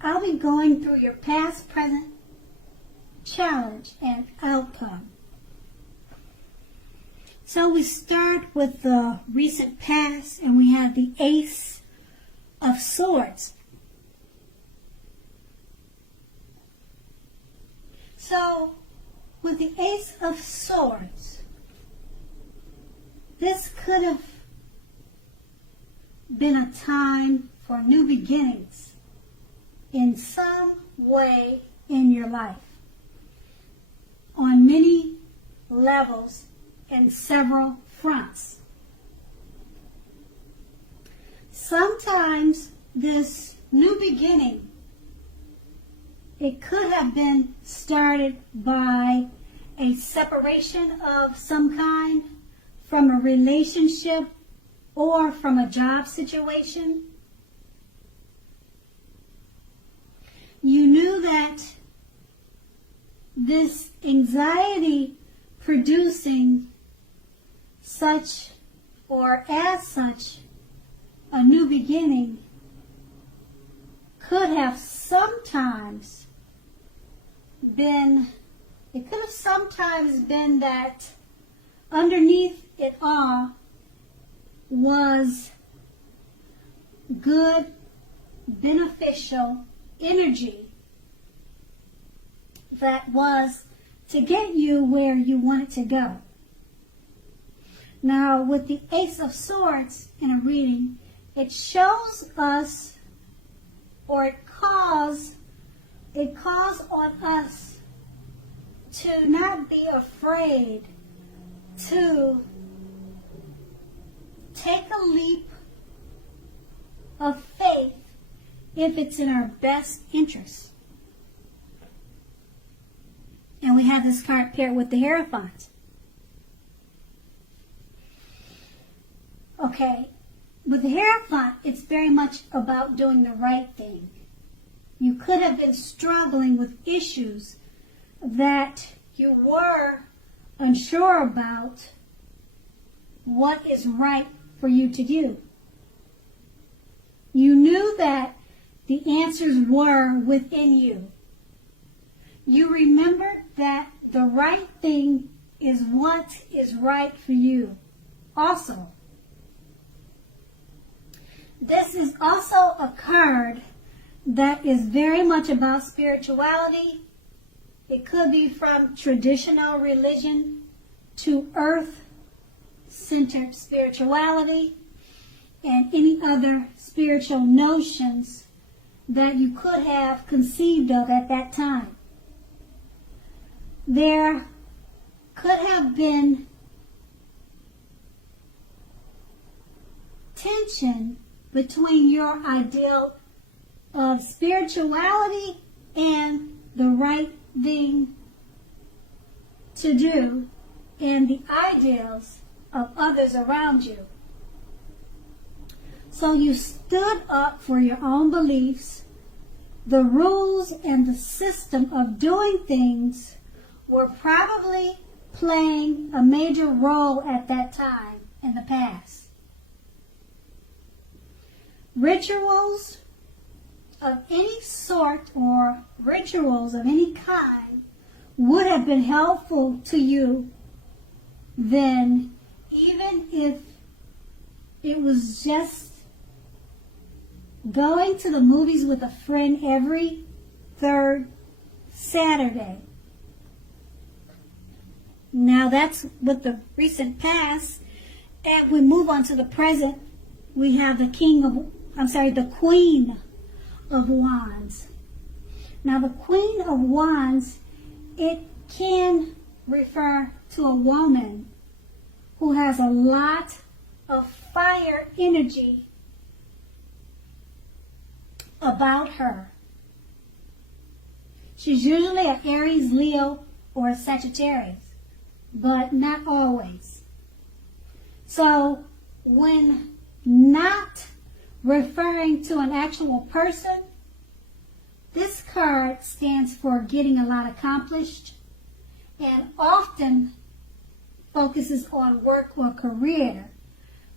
I'll be going through your past, present, challenge, and outcome. So we start with the recent past, and we have the Ace of Swords. So, with the Ace of Swords, this could have been a time for new beginnings in some way in your life, on many levels and several fronts. Sometimes this new beginning, it could have been started by a separation of some kind from a relationship or from a job situation. You knew that this anxiety producing such or as such a new beginning could have sometimes been, it could have sometimes been that underneath it all was good, beneficial energy that was to get you where you wanted to go. Now, with the Ace of Swords in a reading, it shows us, or it calls on us to not be afraid to take a leap of faith if it's in our best interest. And we have this card paired with the Hierophant. Okay, with the Hierophant, it's very much about doing the right thing. You could have been struggling with issues that you were unsure about what is right for you to do. You knew that the answers were within you. You remember that the right thing is what is right for you also. This is also a card that is very much about spirituality. It could be from traditional religion to earth-centered spirituality and any other spiritual notions that you could have conceived of at that time. There could have been tension between your ideal of spirituality and the right thing to do and the ideals of others around you. So you stood up for your own beliefs. The rules and the system of doing things were probably playing a major role at that time in the past. Rituals of any sort or rituals of any kind would have been helpful to you then, even if it was just going to the movies with a friend every third Saturday. Now that's with the recent past, and we move on to the present. We have the Queen of Wands. Now the Queen of Wands, it can refer to a woman who has a lot of fire energy about her. She's usually an Aries, Leo, or a Sagittarius, but not always. So when not referring to an actual person, this card stands for getting a lot accomplished and often focuses on work or career,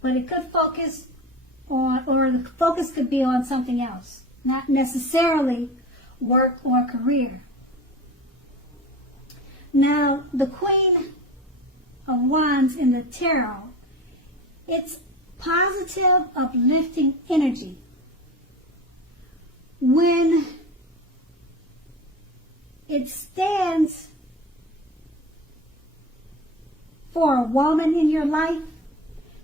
but it could focus on, or the focus could be on something else. not necessarily work or career. Now, the Queen of Wands in the Tarot, it's positive, uplifting energy. When it stands for a woman in your life,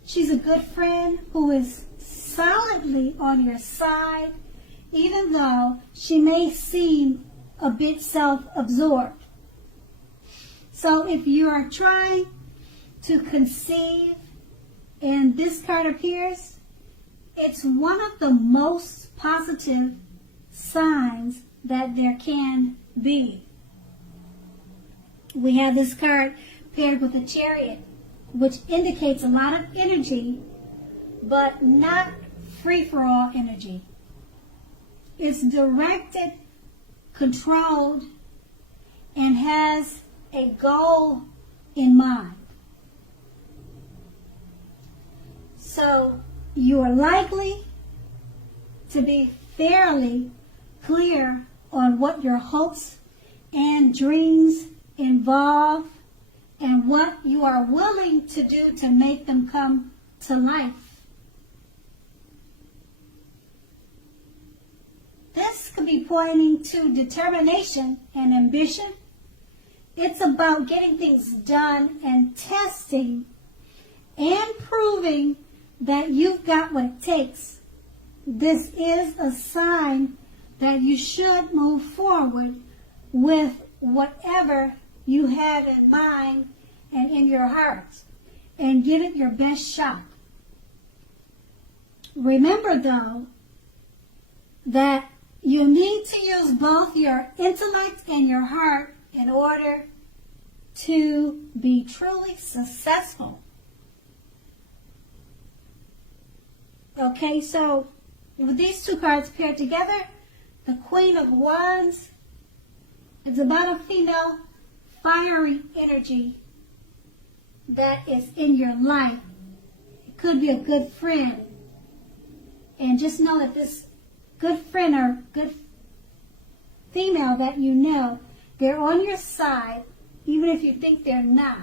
she's a good friend who is solidly on your side, even though she may seem a bit self-absorbed. So if you are trying to conceive and this card appears, it's one of the most positive signs that there can be. We have this card paired with a Chariot, which indicates a lot of energy, but not free-for-all energy. It's directed, controlled, and has a goal in mind. So you are likely to be fairly clear on what your hopes and dreams involve and what you are willing to do to make them come to life. This could be pointing to determination and ambition. It's about getting things done and testing and proving that you've got what it takes. This is a sign that you should move forward with whatever you have in mind and in your heart and give it your best shot. Remember, though, that you need to use both your intellect and your heart in order to be truly successful. Okay, so with these two cards paired together, the Queen of Wands is about a female fiery energy that is in your life. It could be a good friend. And just know that this good friend or good female that you know, they're on your side, even if you think they're not.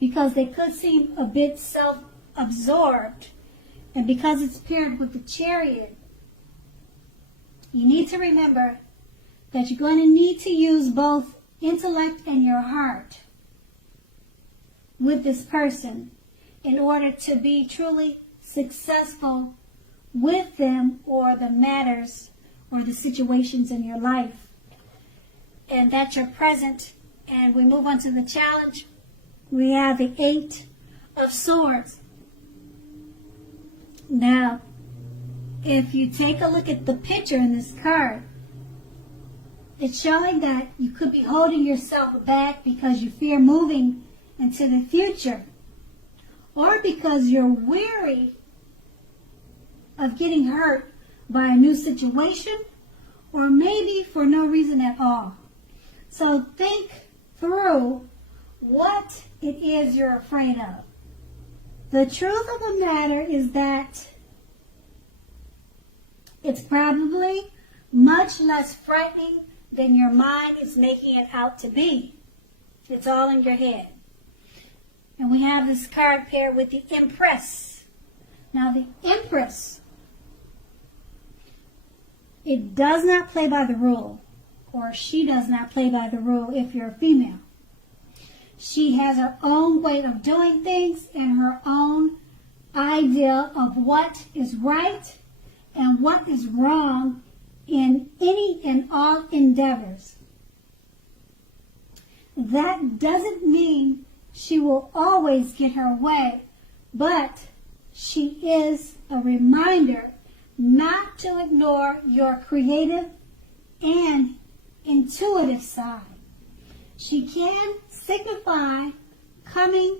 Because they could seem a bit self-absorbed. And because it's paired with the Chariot, you need to remember that you're going to need to use both intellect and your heart with this person in order to be truly successful with them or the matters or the situations in your life. And that's your present. And we move on to the challenge. We have the 8 of Swords. Now, if you take a look at the picture in this card, it's showing that you could be holding yourself back because you fear moving into the future, or because you're weary of getting hurt by a new situation, or maybe for no reason at all. So think through what it is you're afraid of. The truth of the matter is that it's probably much less frightening than your mind is making it out to be. It's all in your head. And we have this card paired with the Empress. Now the Empress, it does not play by the rule, or she does not play by the rule if you're a female. She has her own way of doing things and her own idea of what is right and what is wrong in any and all endeavors. That doesn't mean she will always get her way, but she is a reminder not to ignore your creative and intuitive side. She can signify coming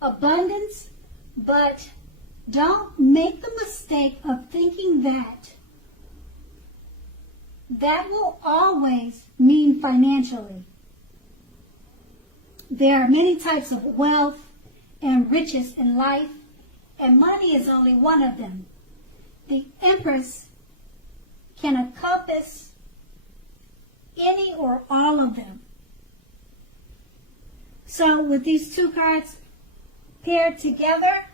abundance, but don't make the mistake of thinking that that will always mean financially. There are many types of wealth and riches in life, and money is only one of them. the Empress can encompass any or all of them. So with these two cards paired together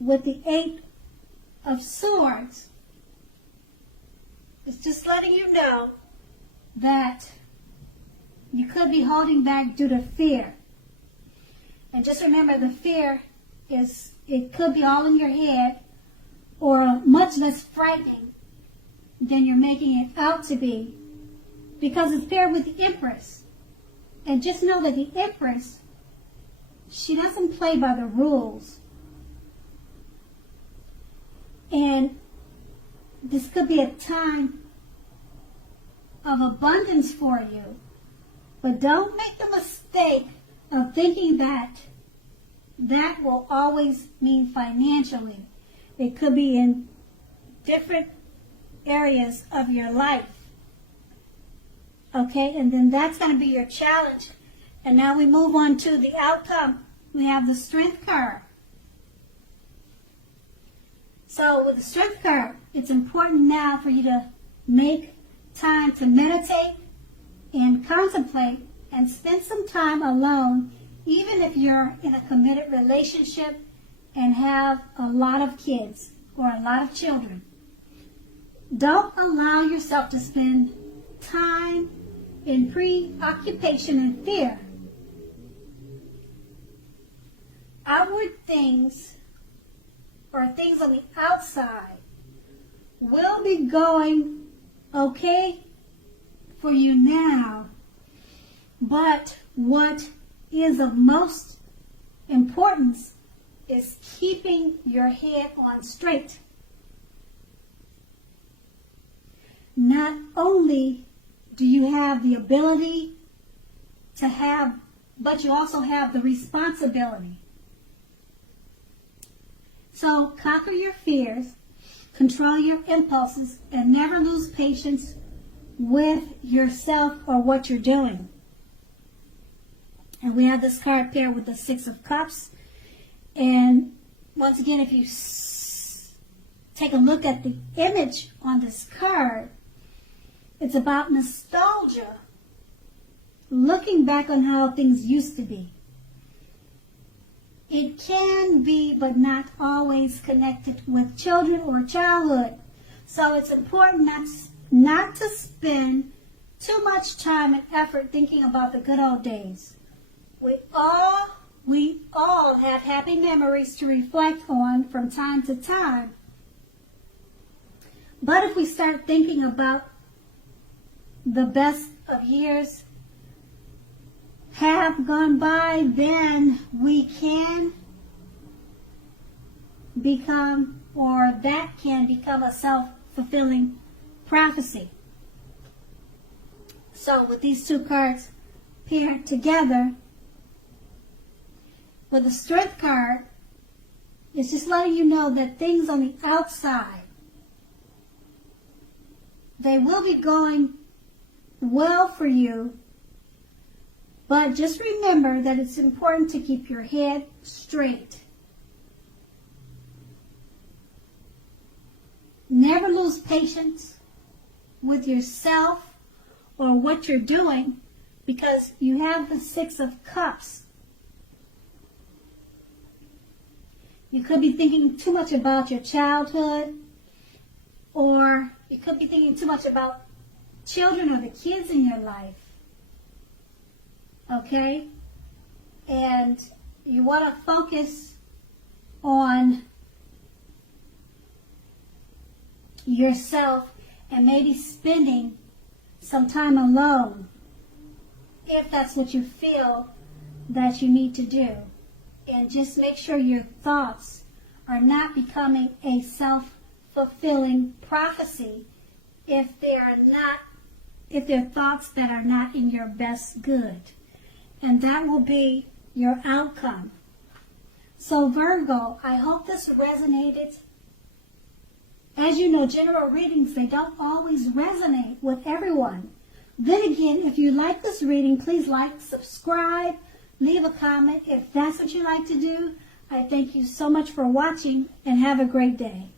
with the Eight of Swords, it's just letting you know that you could be holding back due to fear. And just remember, the fear it could be all in your head or much less frightening than you're making it out to be, because it's paired with the Empress. And just know that the Empress, she doesn't play by the rules. And this could be a time of abundance for you. But don't make the mistake of thinking that that will always mean financially. It could be in different areas of your life. Okay, and then that's going to be your challenge. And now we move on to the outcome. We have the Strength card. So with the Strength card, it's important now for you to make time to meditate and contemplate and spend some time alone, even if you're in a committed relationship and have a lot of kids or a lot of children. Don't allow yourself to spend time in preoccupation and fear. Outward things or things on the outside will be going okay for you now, but what is of most importance is keeping your head on straight. Not only do you have the ability to have, but you also have the responsibility. So conquer your fears, control your impulses, and never lose patience with yourself or what you're doing. And we have this card paired with the Six of Cups. And once again, if you take a look at the image on this card, it's about nostalgia, looking back on how things used to be. It can be, but not always, connected with children or childhood. So it's important not to spend too much time and effort thinking about the good old days. We all have happy memories to reflect on from time to time. But if we start thinking about the best of years have gone by, then we can become, or that can become, a self-fulfilling prophecy. So with these two cards paired together, with the Strength card, it's just letting you know that things on the outside, they will be going well for you, but just remember that it's important to keep your head straight. Never lose patience with yourself or what you're doing, because you have the Six of Cups. You could be thinking too much about your childhood, or you could be thinking too much about children or the kids in your life. Okay? And you want to focus on yourself and maybe spending some time alone, if that's what you feel that you need to do. And just make sure your thoughts are not becoming a self-fulfilling prophecy if they're thoughts that are not in your best good. And that will be your outcome. So Virgo, I hope this resonated. As you know, general readings, they don't always resonate with everyone. Then again, if you like this reading, please like, subscribe, leave a comment if that's what you like to do. I thank you so much for watching and have a great day.